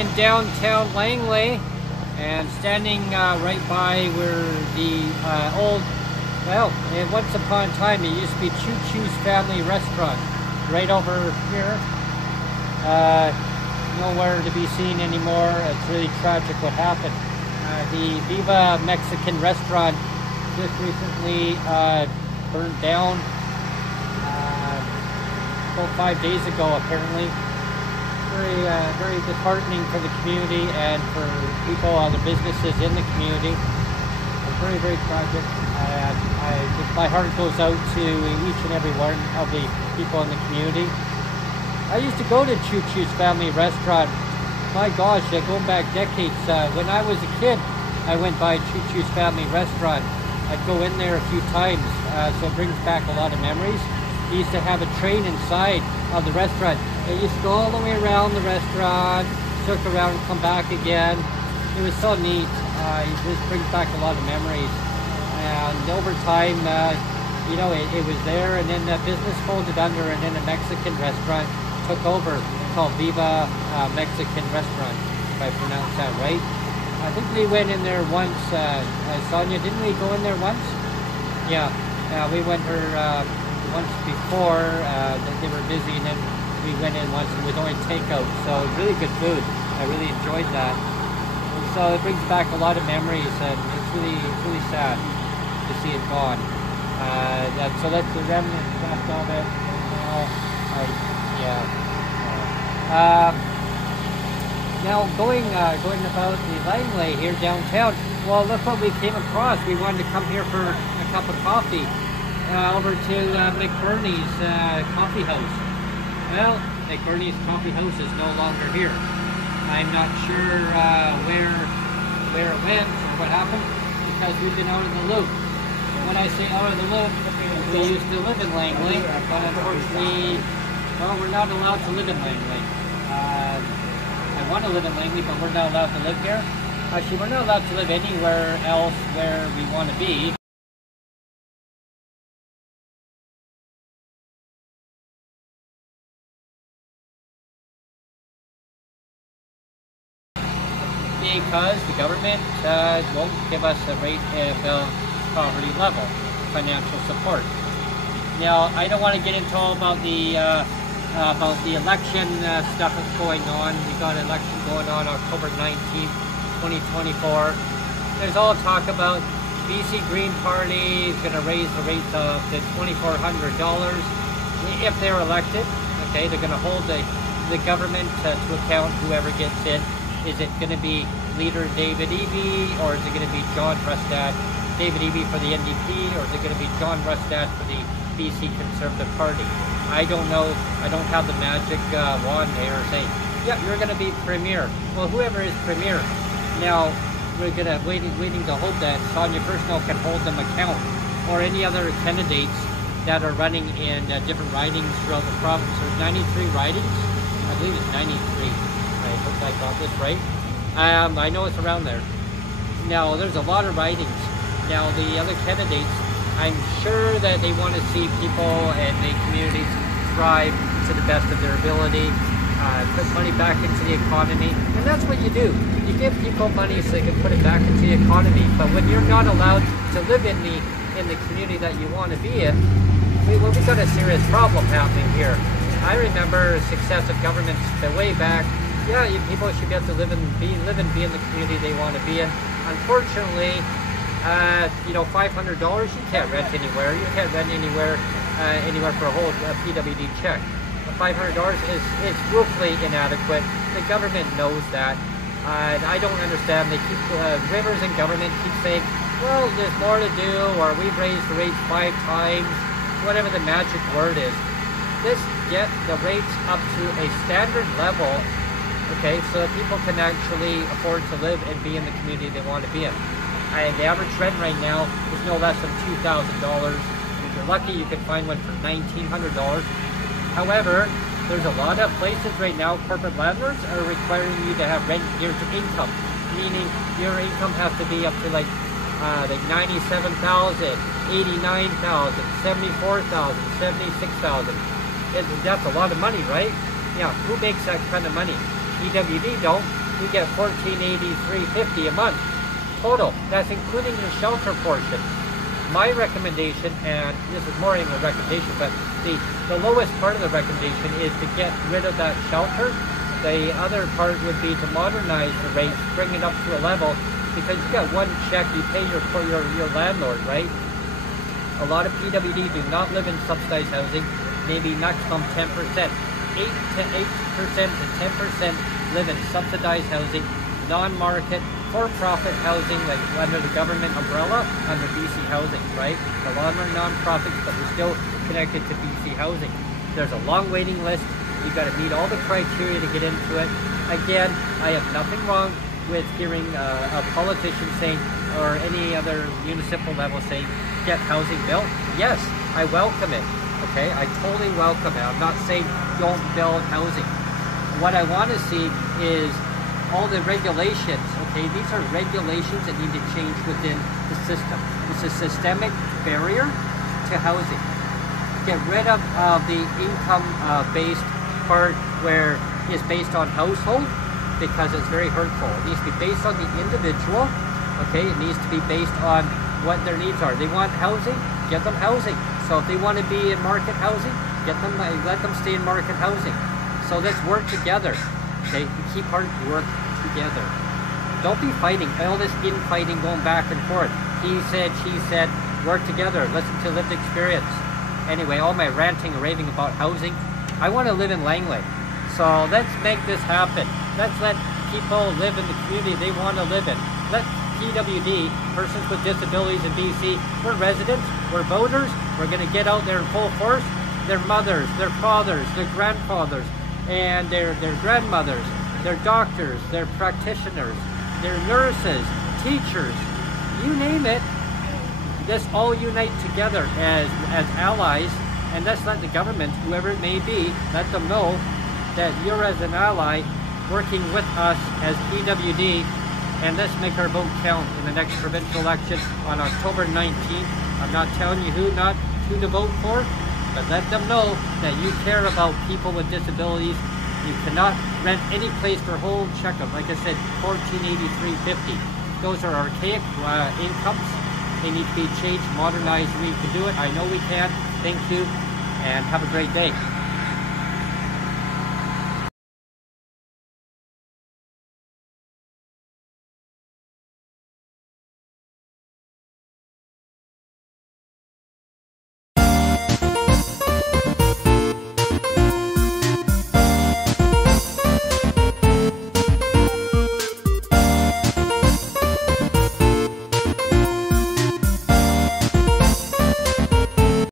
in downtown Langley and standing right by where the old, well, once upon a time it used to be Choo Choo's Family Restaurant. Right over here. Nowhere to be seen anymore. It's really tragic what happened. The Viva Mexican restaurant just recently burned down about 5 days ago, apparently. Very disheartening for the community and for people, other businesses in the community. It's very, very tragic. My heart goes out to each and every one of the people in the community. I used to go to Choo Choo's Family Restaurant. My gosh, going back decades. When I was a kid, I went by Choo Choo's Family Restaurant. I'd go in there a few times, so it brings back a lot of memories. They used to have a train inside of the restaurant. It used to go all the way around the restaurant, circle around and come back again. It was so neat. It just brings back a lot of memories. And over time, you know, it was there, and then the business folded under, and then a Mexican restaurant took over, called Viva Mexican Restaurant, if I pronounce that right. I think we went in there once, Sonjia, didn't we go in there once? Yeah, we went there once before. They were busy, and then we went in once, and it was only takeout, so really good food. I really enjoyed that. And so it brings back a lot of memories, and it's really sad to see it gone. So that's the remnants left of it. Now going about the Langley here downtown. Well, look what we came across. We wanted to come here for a cup of coffee over to McBurney's Coffee House. Well, McBurney's Coffee House is no longer here. I'm not sure where it went or what happened, because we've been out of the loop. When I say out of the loop, we used to live in Langley, but unfortunately, well, we're not allowed to live in Langley. I want to live in Langley, but we're not allowed to live here. Actually, we're not allowed to live anywhere else where we want to be. Because the government won't give us a rate of poverty level financial support. Now, I don't want to get into all about the election stuff that's going on. We got an election going on October 19th, 2024. There's all talk about BC Green Party is going to raise the rate of the $2,400 if they're elected. Okay, they're going to hold the government to account, whoever gets in. Is it going to be leader David Eby, or is it going to be John Rustad? David Eby for the NDP, or is it going to be John Rustad for the BC Conservative Party? I don't know. I don't have the magic wand there saying, yeah, you're going to be premier. Well, whoever is premier. Now, we're going to waiting to hope that Sonjia Personal can hold them account, or any other candidates that are running in different ridings throughout the province. There's 93 ridings. I believe it's 93. I hope I got this right. I know it's around there. Now, there's a lot of ridings. Now, the other candidates, I'm sure that they want to see people and the communities thrive to the best of their ability, put money back into the economy, and that's what you do. You give people money so they can put it back into the economy. But when you're not allowed to live in the community that you want to be in, we've got a serious problem happening here. I remember successive governments way back. Yeah, people should be able to live and be in the community they want to be in. Unfortunately, you know, $500, you can't rent anywhere. You can't rent anywhere for a whole PWD check. $500 is woefully inadequate. The government knows that. I don't understand. They keep Rivers and government keep saying, well, there's more to do, or we've raised the rates 5 times, whatever the magic word is. Let's get the rates up to a standard level. Okay, so that people can actually afford to live and be in the community they want to be in. The average rent right now is no less than $2,000. If you're lucky, you can find one for $1,900. However, there's a lot of places right now, corporate landlords are requiring you to have rent geared to income, meaning your income has to be up to like $97,000, $89,000, $74,000, $76,000. That's a lot of money, right? Yeah, who makes that kind of money? PWD don't. you get $1483.50 a month total. That's including your shelter portion. My recommendation, and this is more than a recommendation, but the lowest part of the recommendation is to get rid of that shelter. The other part would be to modernize the rates, bring it up to a level, because you got one check, you pay your landlord, right? A lot of PWD do not live in subsidized housing, maybe maximum 10%. 8% to 10% live in subsidized housing, non-market, for-profit housing, like under the government umbrella, under BC Housing, right? A lot of them are non-profits, but they're still connected to BC Housing. There's a long waiting list. You've got to meet all the criteria to get into it. Again, I have nothing wrong with hearing a politician saying, or any other municipal level saying, get housing built. Yes, I welcome it. Okay, I totally welcome it. I'm not saying don't build housing. What I want to see is all the regulations. Okay, these are regulations that need to change within the system. It's a systemic barrier to housing. Get rid of the income-based part where it's based on household, because it's very hurtful. It needs to be based on the individual. Okay, it needs to be based on what their needs are. They want housing, get them housing. So if they want to be in market housing, let them stay in market housing. So let's work together. Okay, the key part, work together. Don't be fighting, all this infighting going back and forth. He said, she said, work together, listen to lived experience. Anyway, all my ranting and raving about housing, I want to live in Langley. So let's make this happen. Let's let people live in the community they want to live in. Let PWD, persons with disabilities in BC, we're residents, we're voters, we're going to get out there in full force. Their mothers, their fathers, their grandfathers, and their grandmothers, their doctors, their practitioners, their nurses, teachers, you name it. Let's all unite together as allies, and let's let the government, whoever it may be, let them know that you're as an ally working with us as PWD, and let's make our vote count in the next provincial election on October 19th. I'm not telling you who to vote for, but let them know that you care about people with disabilities. You cannot rent any place for whole checkup. Like I said, $1483.50. Those are archaic incomes. They need to be changed, modernized. We can do it. I know we can. Thank you, and have a great day.